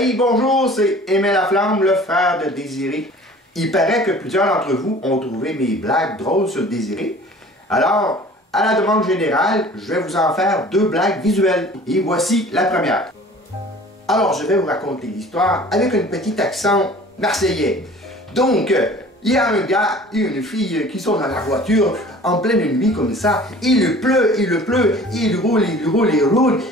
Hey, bonjour, c'est Aimé Laflamme, le frère de Désiré. Il paraît que plusieurs d'entre vous ont trouvé mes blagues drôles sur Désiré. Alors, à la demande générale, je vais vous en faire 2 blagues visuelles. Et voici la première. Alors, je vais vous raconter l'histoire avec un petit accent marseillais. Donc, il y a un gars et une fille qui sont dans la voiture en pleine nuit comme ça. Il pleut, ils roulent,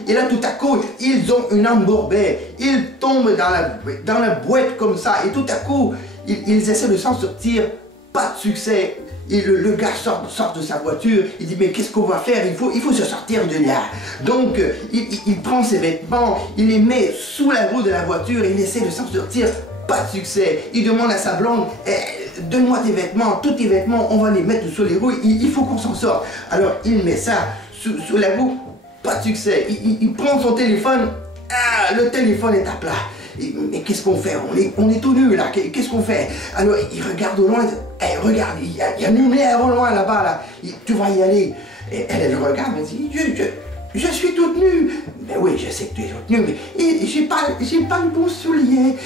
et là tout à coup, ils ont une embourbée. Ils tombent dans la boîte comme ça et tout à coup, ils essaient de s'en sortir. Pas de succès. Et le gars sort de sa voiture, il dit mais qu'est-ce qu'on va faire, il faut se sortir de là. Donc il prend ses vêtements, il les met sous la roue de la voiture et il essaie de s'en sortir. Pas de succès. Il demande à sa blonde, donne-moi tes vêtements, tous tes vêtements, on va les mettre sur les roues, il faut qu'on s'en sorte. Alors il met ça sous la roue, pas de succès. Il prend son téléphone, le téléphone est à plat. Mais qu'est-ce qu'on fait? On est tout nus là, qu'est-ce qu'on fait? Alors il regarde au loin, regarde, il y a une lumière au loin là-bas, là. Tu vas y aller. Et elle regarde, elle dit, je suis toute nue. Mais oui, je sais que tu es toute nue, mais j'ai pas le bon soulier.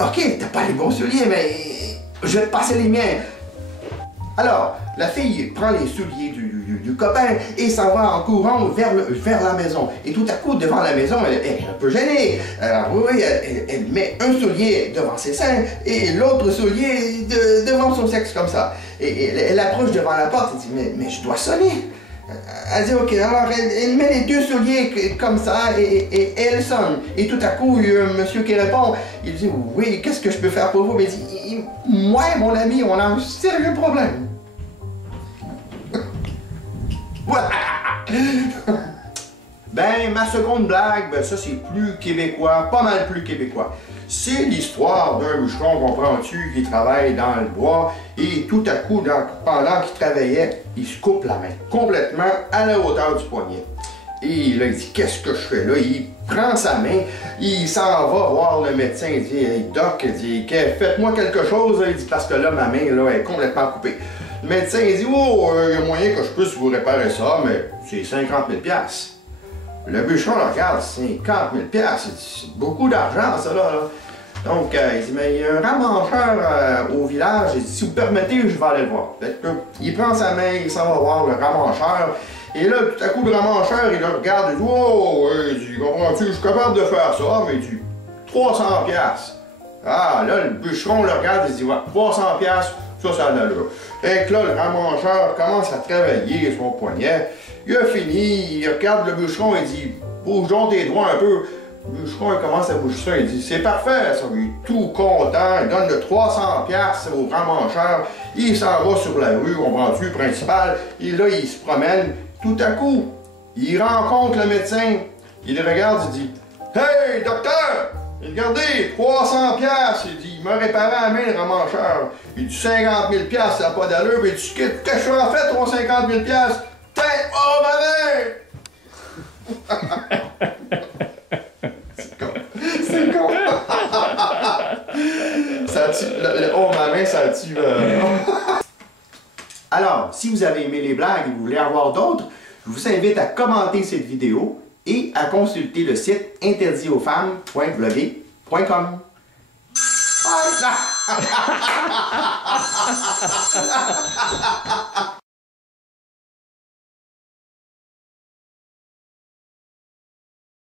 Ok, t'as pas les bons souliers, mais je vais te passer les miens. Alors, la fille prend les souliers du copain et s'en va en courant vers la maison. Et tout à coup, devant la maison, elle est un peu gênée. Alors oui, elle met un soulier devant ses seins et l'autre soulier devant son sexe comme ça. Et elle approche devant la porte et dit, mais je dois sonner. Elle dit ok, alors elle met les 2 souliers comme ça et elle sonne. Et tout à coup, il y a un monsieur qui répond, il dit oui, qu'est-ce que je peux faire pour vous? Mais il dit, moi et mon ami, on a un sérieux problème. Ben, ma seconde blague, ben ça c'est plus québécois, pas mal plus québécois. C'est l'histoire d'un bûcheron, comprends-tu, qui travaille dans le bois et tout à coup, pendant qu'il travaillait, il se coupe la main, complètement à la hauteur du poignet. Et là, il dit, qu'est-ce que je fais là? Il prend sa main, il s'en va voir le médecin, il dit, hey, doc, il dit, faites-moi quelque chose, il dit, parce que là, ma main là, est complètement coupée. Le médecin, il dit, oh, il y a moyen que je puisse vous réparer ça, mais c'est 50 000 $. Le bûcheron le regarde, 50 000 $, c'est beaucoup d'argent, ça, là. Donc, il dit, mais il y a un ramancheur au village, il dit, si vous permettez, je vais aller le voir. Il prend sa main, il s'en va voir le ramancheur, et là, tout à coup, le ramancheur, il le regarde, il dit, oh, il dit, comprends-tu, je suis capable de faire ça, mais il dit, 300 $. Ah, là, le bûcheron le regarde, il dit, ouais, 300 $, ça a l'allure. Et que là, le ramancheur commence à travailler son poignet. Il a fini, il regarde le bûcheron et dit, bouge donc tes doigts un peu. Le bûcheron, il commence à bouger ça, il dit, c'est parfait, ça. Il est tout content, il donne le 300 $ au ramancheur. Il s'en va sur la rue, on vend rue principale, et là, il se promène. Tout à coup, il rencontre le médecin. Il le regarde, il dit, hey, docteur! Regardez, 300 $, il dit, il m'a réparé la main, le ramancheur. Il dit, 50 000 $, ça n'a pas d'allure. Il dit, qu'est-ce que je fais en fait, 50 000 $? Tiens, oh, ma main! C'est con. C'est con. Ça tue, oh, ma main, ça tue. Alors, si vous avez aimé les blagues et vous voulez en voir d'autres, je vous invite à commenter cette vidéo et à consulter le site interditauxfemmes.blogger.com. Bye!